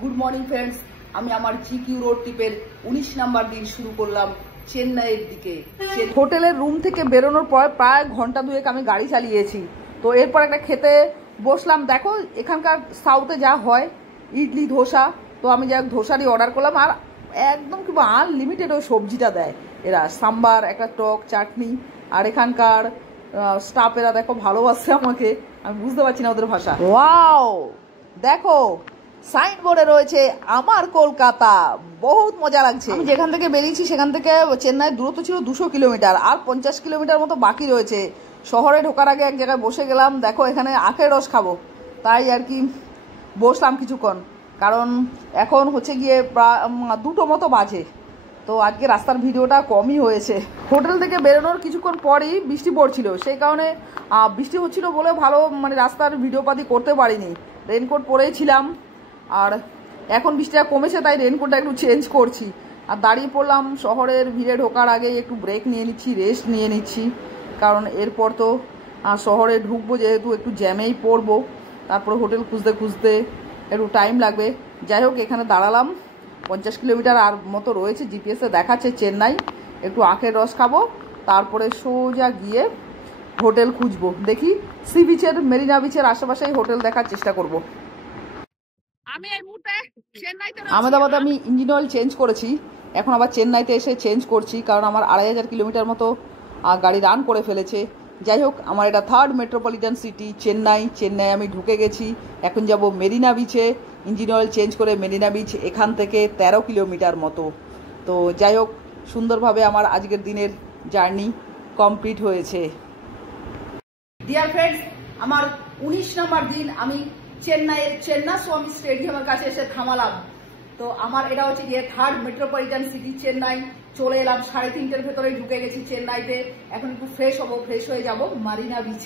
Good morning friends, আমি আমার GQ road ট্রিপের 19 নাম্বার দিন শুরু করলাম চেন্নাইয়ের দিকে। হোটেলের রুম থেকে বেরোনোর পর প্রায় ঘন্টা দুয়েক আমি গাড়ি চালিয়েছি। তো এরপর একটা খেতে বসলাম। দেখো এখানকার সাউথে যা হয় ইডলি ধোসা, তো আমি যা ধোসারই অর্ডার করলাম। আর একদম কি আনলিমিটেড ওই সবজিটা দেয় এরা, সাম্বার, একটা টক চাটনি। আর এখানকার স্টাফেরা দেখো ভালোবাসে আমাকে, আমি বুঝতে পারছি না ওদের ভাষা। ওয়াও, দেখো সাইনবোর্ডে রয়েছে আমার কলকাতা, বহুত মজা লাগছে। আমি যেখান থেকে বেরিয়েছি সেখান থেকে চেন্নাইয়ের দূরত্ব ছিল 200 কিলোমিটার, আর 50 কিলোমিটার মতো বাকি রয়েছে। শহরে ঢোকার আগে এক জায়গায় বসে গেলাম, দেখো এখানে আখের রস খাবো, তাই আর কি বসলাম কিছুক্ষণ। কারণ এখন হচ্ছে গিয়ে প্রায় 2টো মতো বাজে, তো আজকে রাস্তার ভিডিওটা কমই হয়েছে। হোটেল থেকে বেরোনোর কিছুক্ষণ পরই বৃষ্টি পড়ছিল, সেই কারণে বৃষ্টি হচ্ছিল বলে ভালো রাস্তার ভিডিও পাতি করতে পারিনি। রেনকোট পরেই ছিলাম, আর এখন বৃষ্টিটা কমেছে তাই রেনকোটটা একটু চেঞ্জ করছি। আর দাঁড়িয়ে পড়লাম শহরের ভিড়ে ঢোকার আগে, একটু ব্রেক নিয়ে নিচ্ছি, রেস্ট নিয়ে নিচ্ছি। কারণ এরপর তো শহরে ঢুকবো, যেহেতু একটু জ্যামেই পড়বো, তারপরে হোটেল খুঁজতে খুঁজতে একটু টাইম লাগবে। যাই হোক, এখানে দাঁড়ালাম, 50 কিলোমিটার আর মতো রয়েছে, জিপিএসে দেখাচ্ছে চেন্নাই। একটু আখের রস খাবো, তারপরে সোজা গিয়ে হোটেল খুঁজবো। দেখি সি বিচের, মেরিনা বিচের আশেপাশেই হোটেল দেখার চেষ্টা করব। আমি এই মুহূর্তে চেন্নাইতে, আহমেদাবাদে আমি ইঞ্জিন অয়েল চেঞ্জ করেছি, এখন আবার চেন্নাইতে এসে চেঞ্জ করছি, কারণ আমার 2500 কিলোমিটার মতো গাড়ি রান করে ফেলেছে। যাই হোক, আমার এটা 3rd metropolitan city Chennai. Chennai আমি ঢুকে গেছি, এখন যাব মেরিনা বিচে। ইঞ্জিন অয়েল চেঞ্জ করে মেরিনা বিচ এখান থেকে 13 কিলোমিটার মতো। তো যাই হোক, সুন্দরভাবে আমার আজকের দিনের জার্নি কমপ্লিট হয়েছে। ডিয়ার ফ্রেন্ডস, আমার 19 নাম্বার দিন। আমি চেন্নাইয়ের চেন্নাস্বামী স্টেডিয়ামের কাছে এসে থামালাম। তো আমার এটা হচ্ছে গিয়ে 3rd মেট্রোপলিটন সিটি চেন্নাই। চলে এলাম, 3:30টার ভেতরে ঢুকে গেছি চেন্নাইতে। এখন একটু ফ্রেশ হবো, ফ্রেশ হয়ে যাব মারিনা বিচে।